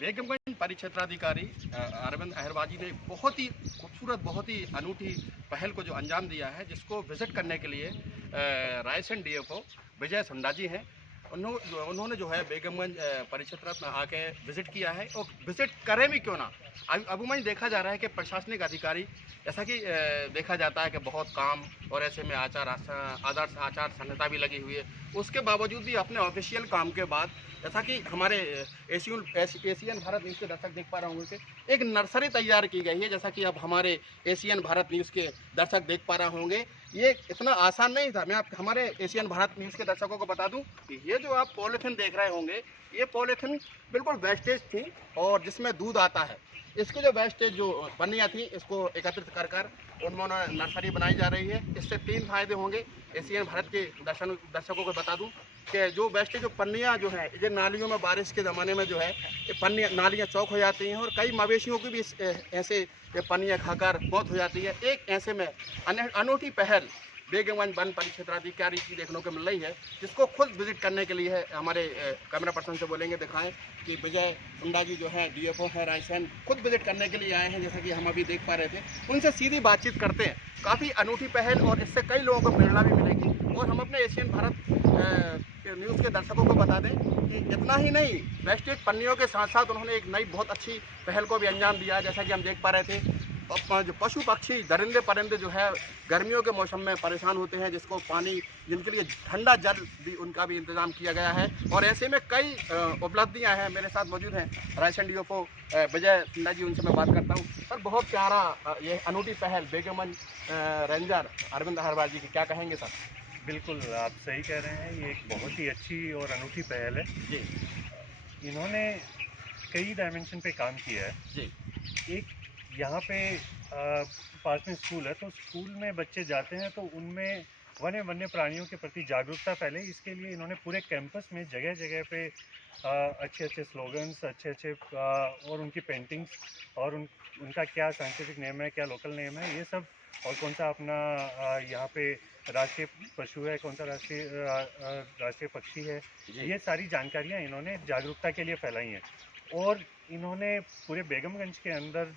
बेगमगंज परिक्षेत्राधिकारी अरविंद अहरवाजी ने बहुत ही खूबसूरत, बहुत ही अनूठी पहल को जो अंजाम दिया है, जिसको विजिट करने के लिए रायसेन डीएफओ विजय सुंडा जी हैं, उन्होंने जो है बेगमगंज परिक्षेत्र में आके विजिट किया है। और विजिट करें भी क्यों ना, अमूमन देखा जा रहा है कि प्रशासनिक अधिकारी, जैसा कि देखा जाता है कि बहुत काम और ऐसे में आदर्श आचार संहिता भी लगी हुई है, उसके बावजूद भी अपने ऑफिशियल काम के बाद, जैसा कि हमारे एशियन भारत न्यूज़ के दर्शक देख पा रहे होंगे कि एक नर्सरी तैयार की गई है। जैसा कि अब हमारे एशियन भारत न्यूज़ के दर्शक देख पा रहे होंगे, ये इतना आसान नहीं था। मैं हमारे एशियन भारत न्यूज़ के दर्शकों को बता दूं कि ये जो आप पॉलीथीन देख रहे होंगे, ये पॉलीथीन बिल्कुल वेस्टेज थी, और जिसमें दूध आता है, इसकी जो वेस्टेज जो पन्नियाँ थी, इसको एकत्रित कर कर उन्होंने नर्सरी बनाई जा रही है। इससे 3 फायदे होंगे। एशियन भारत के दर्शकों को बता दूं कि जो वेस्टेज जो पन्नियाँ जो है, ये नालियों में बारिश के ज़माने में जो है ये पन्नियाँ, नालियाँ चौक हो जाती हैं, और कई मवेशियों की भी ऐसे ये पन्नियाँ खाकर मौत हो जाती है। एक ऐसे में अनूठी पहल बेगमगंज वन परिक्षेत्राधिकारी की देखने को मिल रही है, जिसको खुद विजिट करने के लिए है। हमारे कैमरा पर्सन से बोलेंगे, दिखाएं कि विजय सुंडा जी जो है डीएफओ है रायसेन, खुद विजिट करने के लिए आए हैं। जैसा कि हम अभी देख पा रहे थे, उनसे सीधी बातचीत करते हैं। काफ़ी अनूठी पहल, और इससे कई लोगों को प्रेरणा भी मिलेगी। और हम अपने एशियन भारत न्यूज़ के दर्शकों को बता दें कि इतना ही नहीं, वेस्टेज पन्नियों के साथ साथ उन्होंने एक नई बहुत अच्छी पहल को भी अंजाम दिया। जैसा कि हम देख पा रहे थे, जो पशु पक्षी दरिंदे परिंदे जो है गर्मियों के मौसम में परेशान होते हैं, जिसको पानी, जिनके लिए ठंडा जल भी, उनका भी इंतज़ाम किया गया है। और ऐसे में कई उपलब्धियां हैं। मेरे साथ मौजूद हैं रायसेन डीएफओ विजय सुंडा जी, उनसे मैं बात करता हूं। सर, बहुत प्यारा ये अनूठी पहल बेगमगंज रेंजर अरविंद अहरवाजी की, क्या कहेंगे सर? बिल्कुल, आप सही कह रहे हैं। ये एक बहुत ही अच्छी और अनूठी पहल है जी। इन्होंने कई डायमेंशन पे काम किया है जी। एक यहाँ पे पास में स्कूल है, तो स्कूल में बच्चे जाते हैं तो उनमें वन्य प्राणियों के प्रति जागरूकता फैले। इसके लिए इन्होंने पूरे कैंपस में जगह जगह पे अच्छे अच्छे स्लोगन्स, अच्छे और उनकी पेंटिंग्स, और उनका क्या साइंटिफिक नेम है, क्या लोकल नेम है, ये सब, और कौन सा अपना यहाँ पे राष्ट्रीय पशु है, कौन सा राष्ट्रीय पक्षी है, ये सारी जानकारियाँ इन्होंने जागरूकता के लिए फैलाई हैं। और इन्होंने पूरे बेगमगंज के अंदर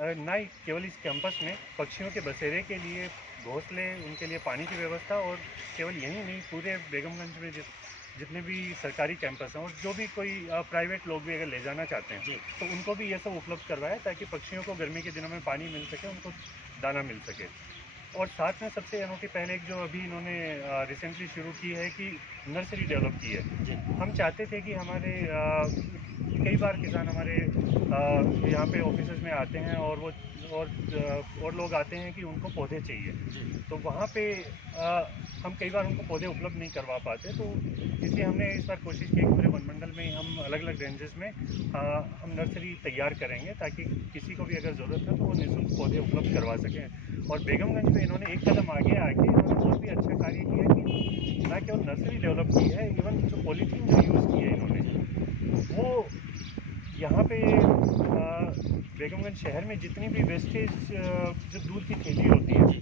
न केवल इस कैंपस में पक्षियों के बसेरे के लिए घोंसले, उनके लिए पानी की व्यवस्था, और केवल यही नहीं, पूरे बेगमगंज में जितने भी सरकारी कैंपस हैं, और जो भी कोई प्राइवेट लोग भी अगर ले जाना चाहते हैं तो उनको भी ये सब उपलब्ध करवाया, ताकि पक्षियों को गर्मी के दिनों में पानी मिल सके, उनको दाना मिल सके। और साथ में सबसे अनोखी पहले एक जो अभी इन्होंने रिसेंटली शुरू की है कि नर्सरी डेवलप की है। हम चाहते थे कि हमारे कई बार किसान हमारे यहाँ पे ऑफिसेज में आते हैं, और लोग आते हैं कि उनको पौधे चाहिए, तो वहाँ पे हम कई बार उनको पौधे उपलब्ध नहीं करवा पाते। तो इसलिए हमने इस बार कोशिश की कि पूरे वनमंडल में हम अलग अलग रेंजेस में हम नर्सरी तैयार करेंगे, ताकि किसी को भी अगर ज़रूरत है तो वो निःशुल्क पौधे उपलब्ध करवा सकें। और बेगमगंज में इन्होंने एक कदम आगे आके इन्होंने बहुत भी अच्छा कार्य किया कि न केवल नर्सरी डेवलप की है, इवन जो पॉलीथीन जो यूज़ की है इन्होंने, वो यहाँ पे बेगमगंज शहर में जितनी भी वेस्टेज जो दूध की थैली होती है,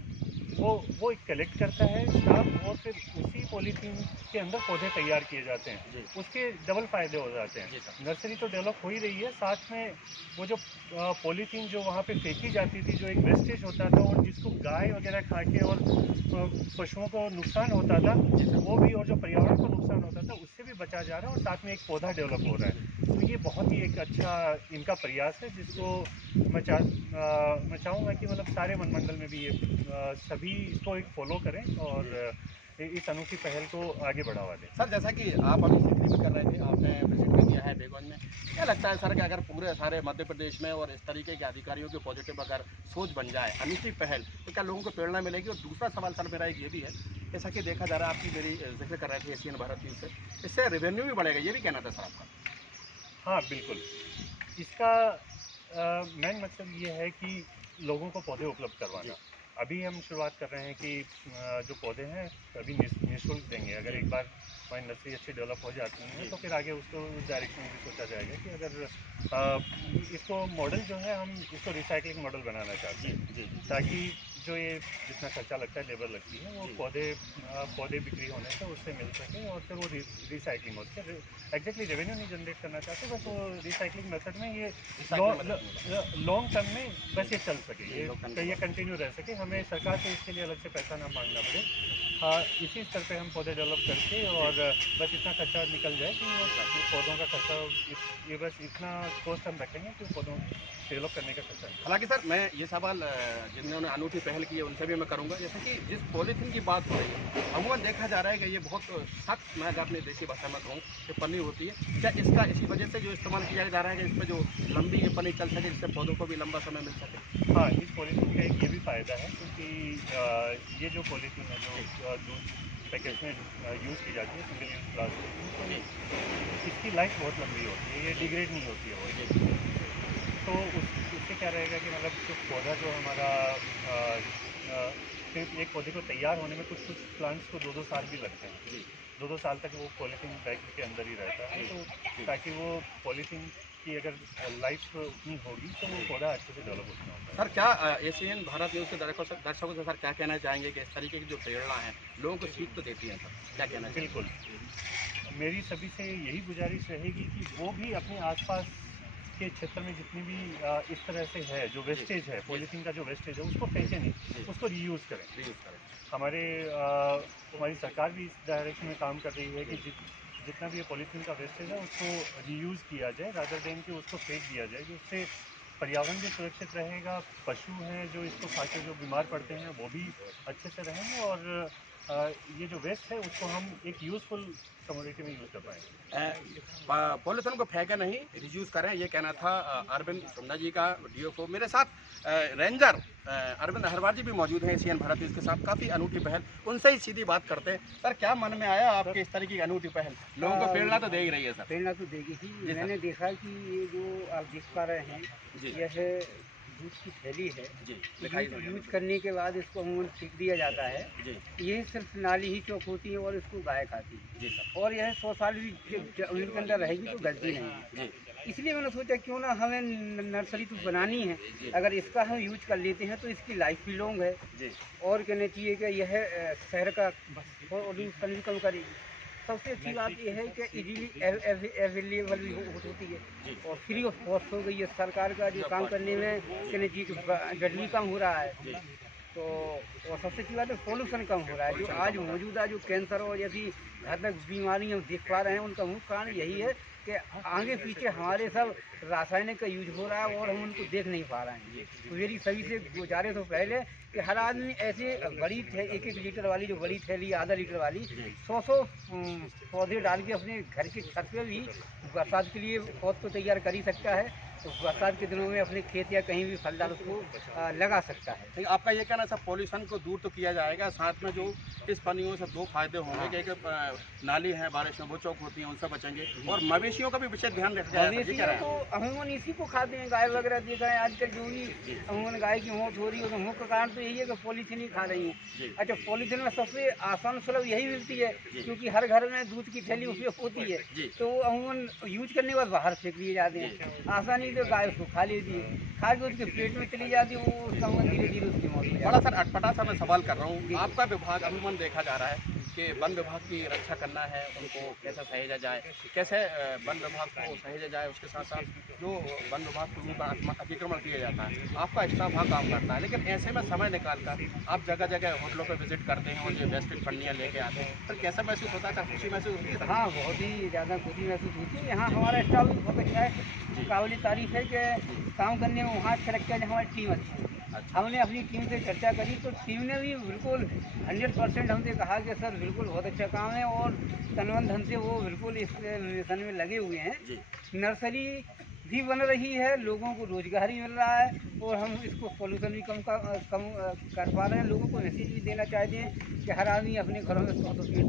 वो कलेक्ट करता है स्टाफ, और फिर उसी पॉलीथीन के अंदर पौधे तैयार किए जाते हैं। उसके डबल फ़ायदे हो जाते हैं। नर्सरी तो डेवलप हो ही रही है, साथ में वो जो पॉलीथीन जो वहाँ पे फेंकी जाती थी, जो एक वेस्टेज होता था, और जिसको गाय वगैरह खा के और पशुओं को नुकसान होता था, वो भी, और जो पर्यावरण को नुकसान होता था, उससे भी बचा जा रहा है, और साथ में एक पौधा डेवलप हो रहा है। तो ये बहुत ही एक अच्छा इनका प्रयास है, जिसको मैं चाहूँगा कि मतलब सारे वनमंडल में भी ये सभी इसको एक फॉलो करें, और इस अनूठी पहल को आगे बढ़ावा दें। सर, जैसा कि आप अभी जिक्र भी कर रहे थे, आपने विजिट भी किया है बेगमगंज में, क्या लगता है सर कि अगर पूरे सारे मध्य प्रदेश में और इस तरीके के अधिकारियों की पॉजिटिव अगर सोच बन जाए, अनूठी पहल, तो क्या लोगों को प्रेरणा मिलेगी? और दूसरा सवाल सर मेरा एक ये भी है, जैसा कि देखा जा रहा है, आपकी मेरी जिक्र कर रहे थे एशियन भारत न्यूज़ से, इससे रेवेन्यू भी बढ़ेगा, ये भी कहना था सर आपका? हाँ, बिल्कुल। इसका मेन मकसद ये है कि लोगों को पौधे उपलब्ध करवाना। अभी हम शुरुआत कर रहे हैं कि जो पौधे हैं अभी निःशुल्क देंगे। अगर एक बार हमारी नर्सरी अच्छी डेवलप हो जाती है, तो फिर आगे उसको उस डायरेक्शन में भी सोचा जाएगा कि अगर इसको मॉडल जो है, हम इसको रिसाइकलिंग मॉडल बनाना चाहते हैं, ताकि जो ये जितना खर्चा लगता है, लेबर लगती है, वो पौधे बिक्री होने से उससे मिल सके और फिर वो रिसाइकलिंग होती है। एग्जैक्टली रेवेन्यू नहीं जनरेट करना चाहते, बस वो रिसाइकलिंग मेथड में ये लॉन्ग टर्म में बस ये चल सके, ये कंटिन्यू रह सके, हमें सरकार से इसके लिए अलग से पैसा ना मांगना पड़े। हाँ, इसी स्तर पे हम पौधे डेवलप करके और बस इतना खर्चा निकल जाए कि वो पौधों का खर्चा, ये बस इतना कॉस्ट हम रखेंगे कि पौधों डेवलप करने का खर्चा। हालांकि सर, मैं ये सवाल जिन्होंने अनूठी पहल की है उनसे भी मैं करूंगा, जैसे कि जिस पॉलीथीन की बात हो रही है, अमूमन देखा जा रहा है कि ये बहुत सख्त, मैं अगर अपनी देसी भाषा में कहूँ कि पन्नी होती है। क्या इसका इसी वजह से जो इस्तेमाल किया जा रहा है कि इस पर जो लंबी ये पन्नी चल सके, जिससे पौधों को भी लंबा समय मिल सके? हाँ, इस पॉलीथीन का एक ये भी फ़ायदा है, क्योंकि ये जो पॉलीथीन है जो दूध पैकेज में यूज़ की जाती है, सिंगल यूज़ प्लास्टिक, इसकी लाइफ बहुत लंबी होती है, ये डिग्रेड नहीं होती है वो। तो उससे क्या रहेगा कि मतलब जो पौधा जो हमारा फिर एक पौधे को तैयार होने में कुछ प्लांट्स को 2-2 साल भी लगते हैं। 2-2 साल तक वो पॉलीथीन बैग के अंदर ही रहता है, तो ताकि वो पॉलीथीन की अगर लाइफ उतनी होगी तो वो पौधा अच्छे से डेवलप उसमें होता है। सर, क्या एशियन भारत न्यूज़ के दर्शकों से सर क्या कहना चाहेंगे कि इस तरीके की जो प्रेरणा है लोगों को सीख तो देती है, सर क्या कहना चाहिए? बिल्कुल, मेरी सभी से यही गुजारिश रहेगी कि वो भी अपने आसपास के क्षेत्र में जितनी भी इस तरह से है जो वेस्टेज है, पॉलीथीन का जो वेस्टेज है, उसको फेंकें नहीं, उसको रीयूज़ करें। हमारी सरकार भी इस डायरेक्शन में काम कर रही है कि जितना भी ये पॉलीथीन का वेस्टेज है उसको रीयूज़ किया जाए, रादर देन कि उसको फेंक दिया जाए, जिससे पर्यावरण भी सुरक्षित रहेगा, पशु हैं जो इसको खा के जो बीमार पड़ते हैं वो भी अच्छे से रहेंगे, और ये जो वेस्ट है उसको हम एक यूज़फुल कमोडिटी में यूज़ कर पाएंगे। पॉलीथीन को फेंके नहीं, रिड्यूस करें, ये कहना था अरविंद सुंडा जी का, डीओफओ। मेरे साथ रेंजर अरविंद अहरवार जी भी मौजूद हैं एशियन भारत न्यूज़ के साथ। काफ़ी अनूठी पहल, उनसे ही सीधी बात करते हैं। सर, क्या मन में आया आपके इस तरीके की अनूठी पहल? लोगों को प्रेरणा तो दे ही रही है सर। प्रेरणा तो देगी ही। मैंने देखा कि ये जो आप देख पा रहे हैं, यह दूध की थैली है जी, यूज करने के बाद इसको अमूमन फेंक दिया जाता है जी। ये सिर्फ नाली ही चौक होती है और इसको गाय खाती है जी सर। और यह 100 साल भी जमीन के अंदर रहेगी तो गलती नहीं है। जी। इसलिए मैंने सोचा क्यों ना हमें नर्सरी तो बनानी है, अगर इसका हम यूज कर लेते हैं तो इसकी लाइफ भी लॉन्ग है। जी। और कहना चाहिए कि यह शहर का पॉल्यूशन भी कम करेगी। सबसे अच्छी बात यह है कि इजीली अवेलेबल भी होती है और फ्री ऑफ कॉस्ट हो गई है। सरकार का जो काम करने में कहना चाहिए कि बजट भी कम हो रहा है, तो और सबसे अच्छी बात है पॉल्यूशन कम हो रहा है। जो आज मौजूदा जो कैंसर और जैसी घातक बीमारी हम देख पा रहे हैं उनका मुख्य कारण यही है कि आगे पीछे हमारे सब रासायनिक का यूज हो रहा है और हम उनको देख नहीं पा रहे हैं। तो मेरी सभी से गुजारिश तो पहले कि हर आदमी ऐसे बड़ी 1-1 लीटर वाली जो बड़ी थैली, आधा लीटर वाली 100 पौधे डाल के अपने घर की छत पे भी बरसात के लिए पौध तो तैयार कर ही सकता है, तो बरसात के दिनों में अपने खेत या कहीं भी फलदार उसको लगा सकता है। तो आपका ये कहना है पॉल्यूशन को दूर तो किया जाएगा, साथ में जो इस पनियों से 2 फायदे होंगे कि एक नाली है, बारिश में वो चौक होती हैं, उनसे बचेंगे, और मवेशियों का भी विशेष ध्यान रखा जाएगा। मवेशियों तो अमूमन इसी को खाते हैं, गाय वगैरह देखा है आजकल जो भी अमूमन गाय की मौत हो रही है तो मुख्य कारण तो यही है कि पॉलीथीन ही खा रही है। अच्छा, पॉलीथीन में सबसे आसान सुलभ यही मिलती है क्योंकि हर घर में दूध की थैली उपयोग होती है, तो वो अमूमन यूज करने के बाद बाहर फेंक दिए जाते हैं। आसानी से गाय उसको खा लेती है, खा के उसके पेट में चली जाती है, वो उसका धीरे धीरे उसकी मौत हो जाती है। बड़ा सर अटपटा सा मैं सवाल कर रहा हूँ, आपका विभाग अमूमन देखा जा रहा है कि वन विभाग की रक्षा करना है, उनको कैसे सहेजा जाए, कैसे वन विभाग को सहेजा जाए, उसके साथ साथ जो वन विभाग को ऊपर अतिक्रमण किया जाता है, आपका स्टाफ वहाँ काम करता है, लेकिन ऐसे में समय निकाल कर आप जगह जगह होटलों पर विजिट करते हैं और ये वेस्टेज पन्नियाँ लेके आते हैं, फिर कैसा महसूस होता है? खुशी महसूस होती है? हाँ, बहुत ही ज़्यादा खुशी महसूस होती है। यहाँ हमारा स्टाफ भी बहुत अच्छा है, काबिल तारीफ है कि काम करने में वहाँ अच्छा लगता है जब हमारी टीम अच्छी है। हमने अपनी टीम से चर्चा करी तो टीम ने भी बिल्कुल 100% हमसे कहा कि सर बिल्कुल बहुत अच्छा काम है और तनवन धन से वो बिल्कुल इस मिशन में लगे हुए हैं। नर्सरी भी बन रही है, लोगों को रोजगार भी मिल रहा है और हम इसको पॉल्यूशन भी कम कर पा रहे हैं। लोगों को मैसेज भी देना चाहते हैं कि हर आदमी अपने घरों में 100 पेड़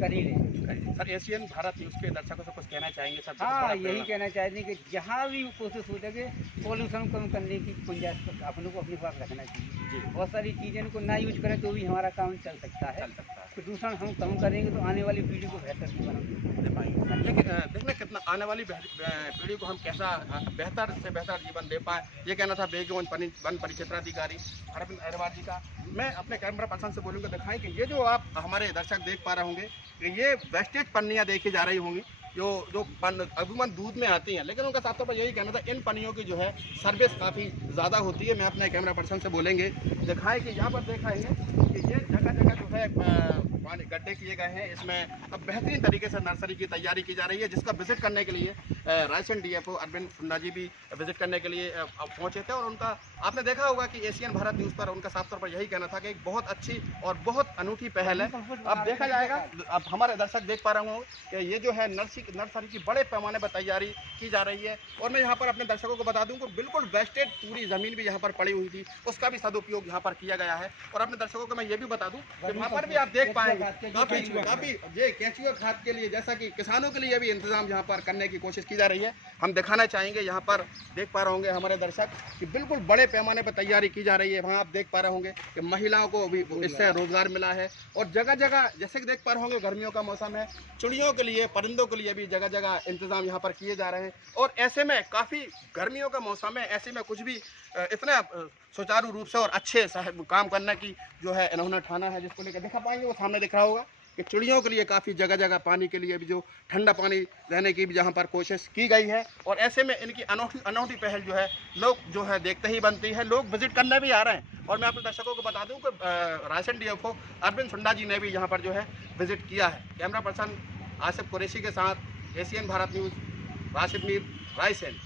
कर ही लें। सर, एशियन भारत न्यूज़ के दर्शकों से कुछ कहना चाहेंगे सर? हाँ, यही कहना चाहते हैं कि जहाँ भी कोशिश हो सके पॉल्यूशन कम करने की गुंजाइश अपने को अपने पास रखना चाहिए। बहुत सारी चीज़ें को ना यूज करें तो भी हमारा काम चल सकता है। प्रदूषण हम कम करेंगे तो आने वाली पीढ़ी को बेहतर बना पाएंगे। देखना कितना आने वाली पीढ़ी को हम कैसा बेहतर से बेहतर जीवन दे पाए, ये कहना था बेगी वन परिक्षेत्राधिकारी अरविंद अहरवाल जी का। मैं अपने कैमरा पर्सन से बोलूँगा, दिखाएं कि ये जो आप हमारे दर्शक देख पा रहे होंगे कि ये वेस्टेज पन्नियाँ देखी जा रही होंगी जो अमूमन दूध में आती हैं, लेकिन उनका साफ तौर पर यही कहना था इन पनियों की जो है सर्विस काफ़ी ज़्यादा होती है। मैं अपने कैमरा पर्सन से बोलेंगे, दिखाएं कि यहाँ पर देखाएंगे कि ये जगह जगह जो है पानी गड्ढे किए गए हैं, इसमें अब बेहतरीन तरीके से नर्सरी की तैयारी की जा रही है, जिसका विजिट करने के लिए रायसेन डीएफओ अरविंद सुंडा जी भी विजिट करने के लिए पहुँचे थे। और उनका आपने देखा होगा कि एशियन भारत न्यूज़ पर उनका साफ तौर पर यही कहना था कि एक बहुत अच्छी और बहुत अनूठी पहल है। अब देखा जाएगा, अब हमारे दर्शक देख पा रहे हों कि ये जो है नर्सरी की बड़े पैमाने पर तैयारी की जा रही है। और मैं यहाँ पर अपने दर्शकों को बता दूं कि बिल्कुल वेस्टेड पूरी ज़मीन भी यहाँ पर पड़ी हुई थी, उसका भी सदुपयोग यहाँ पर किया गया है। और अपने दर्शकों को मैं ये भी बता दूं कि वहाँ पर भी आप देख पाएंगे काफ़ी ये केंचुआ खाद के लिए, जैसा कि किसानों के लिए भी इंतजाम यहाँ पर करने की कोशिश की जा रही है। हम दिखाना चाहेंगे, यहाँ पर देख पा रहे होंगे हमारे दर्शक कि बिल्कुल बड़े पैमाने पर तैयारी की जा रही है। वहाँ आप देख पा रहे होंगे कि महिलाओं को भी इससे रोजगार मिला है। और जगह जगह जैसे कि देख पा रहे होंगे गर्मियों का मौसम है, चिड़ियों के लिए, परिंदों के लिए भी जगह जगह इंतजाम यहाँ पर किए जा रहे हैं। और ऐसे में काफ़ी गर्मियों का मौसम है, ऐसे में कुछ भी इतना सुचारू रूप से और अच्छे काम करने की जो है इन्होंने ठाना है, जिसको लेकर दिखा पाएंगे वो सामने दिख रहा होगा कि चिड़ियों के लिए काफ़ी जगह जगह पानी के लिए भी जो ठंडा पानी रहने की भी जहाँ पर कोशिश की गई है। और ऐसे में इनकी अनोखी पहल जो है लोग जो है देखते ही बनती है, लोग विजिट करने भी आ रहे हैं। और मैं अपने दर्शकों को बता दूं कि रायसेन डीएफओ अरविंद सुंडा जी ने भी यहाँ पर जो है विजिट किया है। कैमरा पर्सन आसिफ कुरैशी के साथ एशियन भारत न्यूज़, राशिद मीर, रायसेन।